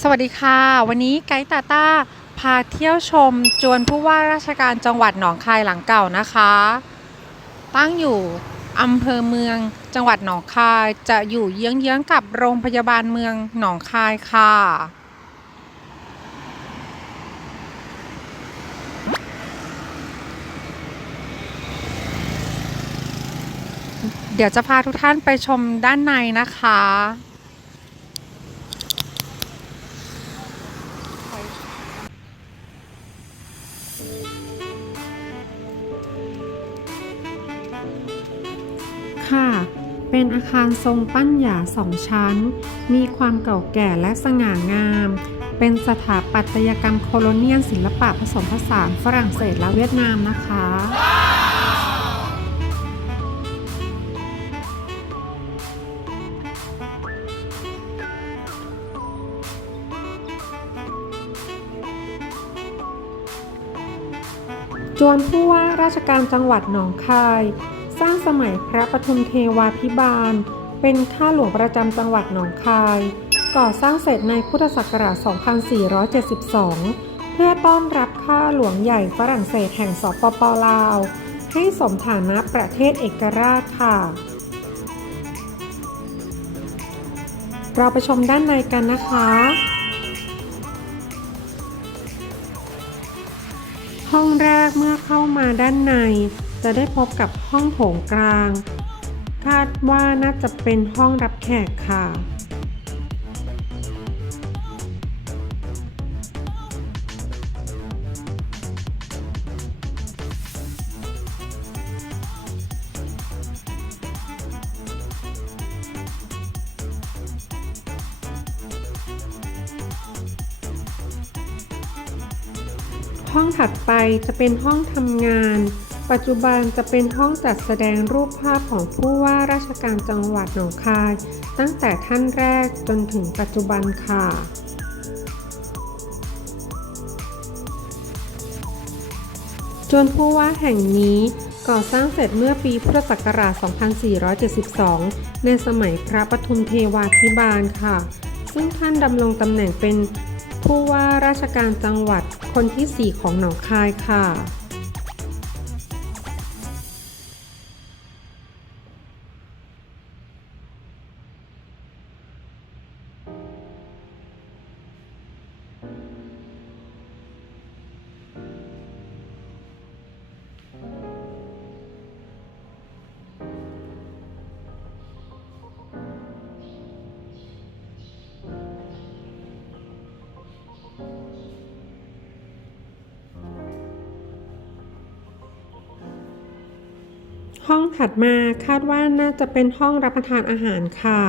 สวัสดีค่ะ วันนี้ไกด์ตาต้าพาเที่ยวชมจวนผู้ว่าราชการจังหวัดหนองคายหลังเก่านะคะ ตั้งอยู่อำเภอเมืองจังหวัดหนองคายจะอยู่เยื้องๆกับโรงพยาบาลเมืองหนองคายค่ะ เดี๋ยวจะพาทุกท่านไปชมด้านในนะคะ ค่ะ เป็นอาคารทรงปั้นหยาสองชั้น มีความเก่าแก่และสง่างาม เป็นสถาปัตยกรรมโคโลเนียนศิลปะผสมผสานฝรั่งเศสและเวียดนามนะคะ ราชการจังหวัดหนองคาย สร้างสมัยพระปทุมเทวาพิบาล เป็นข้าหลวงประจำจังหวัดหนองคาย ก่อสร้างเสร็จในพุทธศักราช 2472 เพื่อต้อนรับข้าหลวงใหญ่ฝรั่งเศสแห่งสปปลาว ให้สมฐานะประเทศเอกราชค่ะ เราไปชมด้านในกันนะคะ ห้องแรกเมื่อเข้ามาด้านใน จะได้พบกับห้องโถงกลาง คาดว่าน่าจะเป็นห้องรับแขกค่ะ ห้องถัดไปจะเป็นห้องทำงาน ปัจจุบันจะเป็นห้องจัดแสดงรูปภาพของผู้ว่าราชการจังหวัดหนองคาย ตั้งแต่ท่านแรกจนถึงปัจจุบันค่ะจวนผู้ว่าแห่งนี้ก่อสร้างเสร็จเมื่อปีพุทธศักราช 2472 ในสมัยพระปทุมเทวาธิบาลค่ะ ซึ่งท่านดำรงตำแหน่งเป็นผู้ว่าราชการจังหวัด คนที่ 4 ของหนองคายค่ะ ห้องถัดมาคาดว่าน่าจะเป็นห้องรับประทานอาหารค่ะ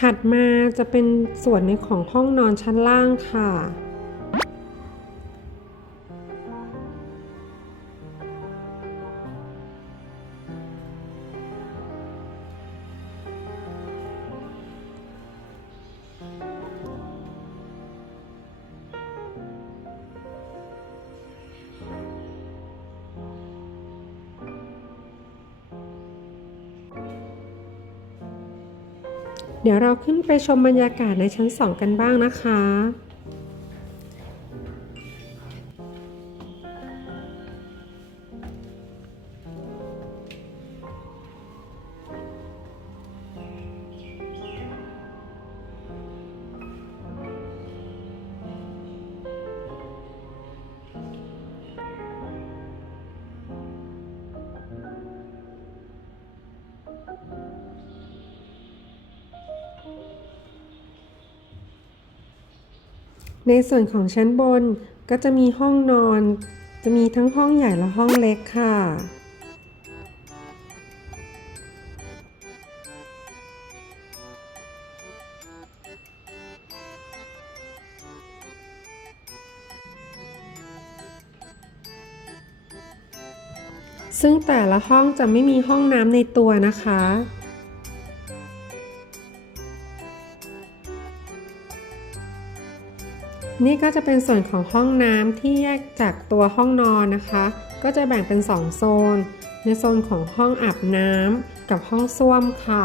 ถัดมาจะเป็นส่วนในของห้องนอนชั้นล่างค่ะ เดี๋ยวเราขึ้นไปชมบรรยากาศในชั้น 2 กันบ้างนะคะ ในส่วนของชั้นบนก็จะมีห้องนอน จะมีทั้งห้องใหญ่และห้องเล็กค่ะ ซึ่งแต่ละห้องจะไม่มีห้องน้ำในตัวนะคะ นี่ก็จะเป็นส่วนของห้องน้ำที่แยกจากตัวห้องนอนนะคะ ก็จะแบ่งเป็น 2 โซน ในโซนของห้องอาบน้ำกับห้องส้วมค่ะ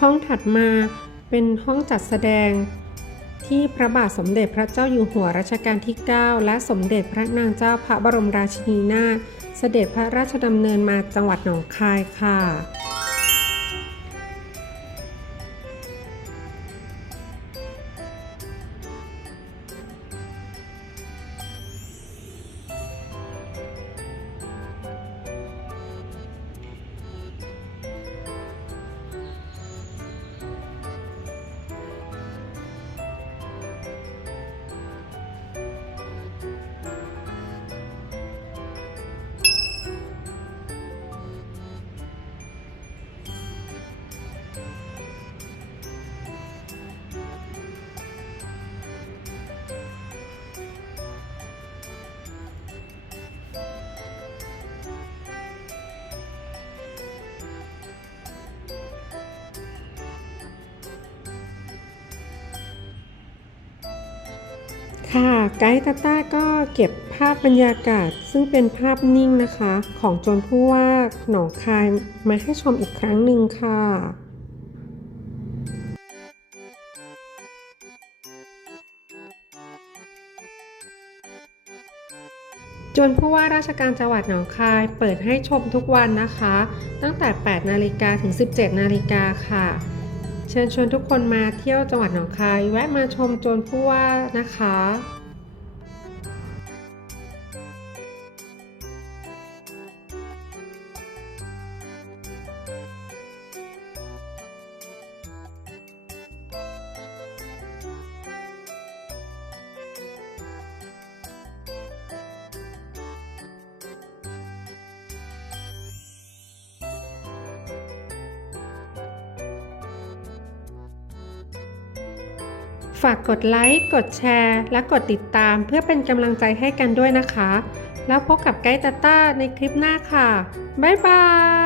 ห้องถัดมาเป็นห้องจัดแสดง ที่พระบาทสมเด็จพระเจ้าอยู่หัวรัชกาลที่ 9 และสมเด็จพระนางเจ้าพระบรมราชินีนาถเสด็จพระราชดำเนินมาจังหวัดหนองคายค่ะ ค่ะไกด์ตาต้าก็เก็บภาพบรรยากาศ ซึ่งเป็นภาพนิ่งนะคะ ของจนผู้ว่าหนองคายมาให้ชมอีกครั้งหนึ่งค่ะจนผู้ว่าราชการจังหวัดหนองคายเปิดให้ชมทุกวันนะคะ ตั้งแต่ 8 นาฬิกาถึง 17 นาฬิกาค่ะ เชิญชวนทุกคนมาเที่ยวจังหวัดหนองคาย แวะมาชมโจรผู้ว่านะคะ ฝากกดไลค์ กดแชร์ และกดติดตามเพื่อเป็นกำลังใจให้กันด้วยนะคะ แล้วพบกับไกด์ตาต้าในคลิปหน้าค่ะ บ๊ายบาย